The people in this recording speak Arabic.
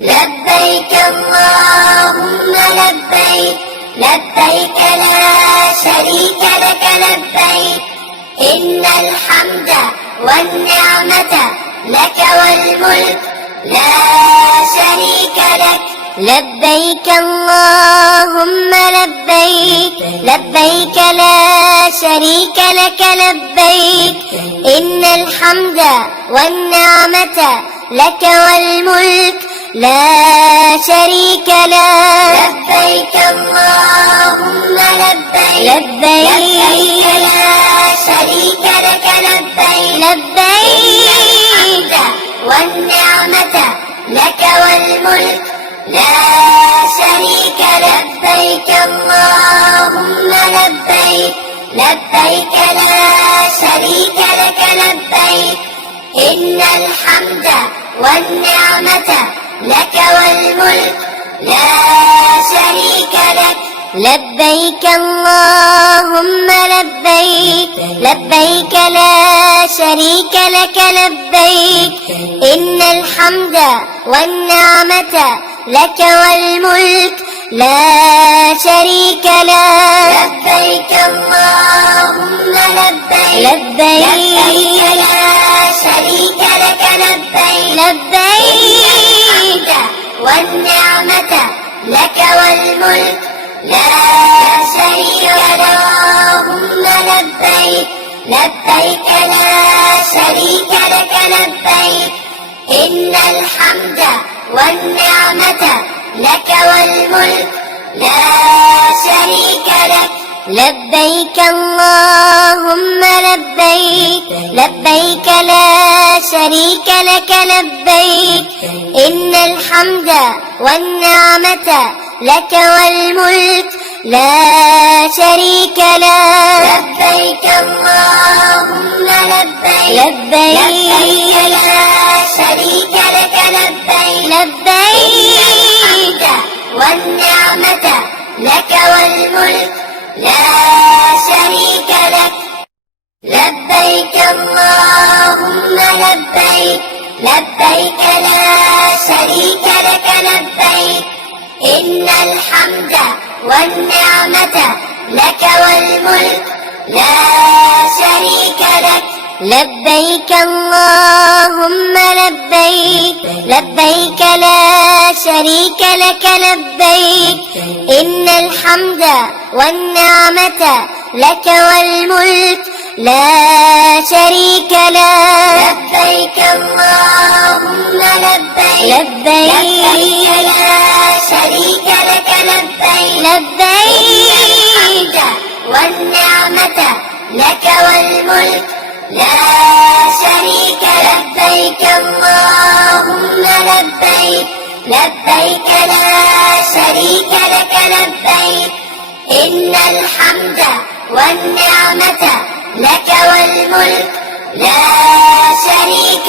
لبيك اللهم لبيك، لبيك لا شريك لك لبيك، إن الحمد والنعمة لك والملك لا شريك لك. لبيك اللهم لبيك، لبيك لا شريك لك لبيك، إن الحمد والنعمة لك والملك لا شريك لك. لبيك اللهم لبيك، لبيك لا شريك لك لبيك، لبيك والنعمة لك والملك لا شريك. لبيك اللهم لبيك، لبيك لا شريك لك لبيك، إن الحمد والنعمة لك والملك لا شريك لك. لبيك اللهم لبيك، لبيك لا شريك لك لبيك، إن الحمد والنعمة لك والملك لا شريك لك. لبيك اللهم لبيك، لبيك لا شريك لك لبيك، لبيك والنعمة لك والملك لا شريك لك. اللهم لبيك، لبيك لا شريك لك لبيك، إن الحمد والنعمة لك والملك لا شريك لك. لبيك اللهم لبيك، لبيك لا شريك لك لبيك، إن الحمد والنعمة لك والملك لا شريك لك. لبيك اللهم لبيك، لبيك لا شريك لك لبيك، لبيك والنعمة لك والملك لا شريك لك. لبيك اللهم لبيك، لبيك لا شريك لك لبيك، إن الحمد والنعمة لك والملك لا شريك لك. لبيك اللهم لبيك، لبيك لا شريك لك لبيك، إن الحمد والنعمة لك والملك لا شريك لك. لبيك اللهم لبيك، لبيك لا شريك لك لبيك، لبيك والنعمة لك والملك لا شريك. لبيك اللهم لبيك، لبيك لا شريك لك لبيك، إن الحمد والنعمة لك والملك لا شريك.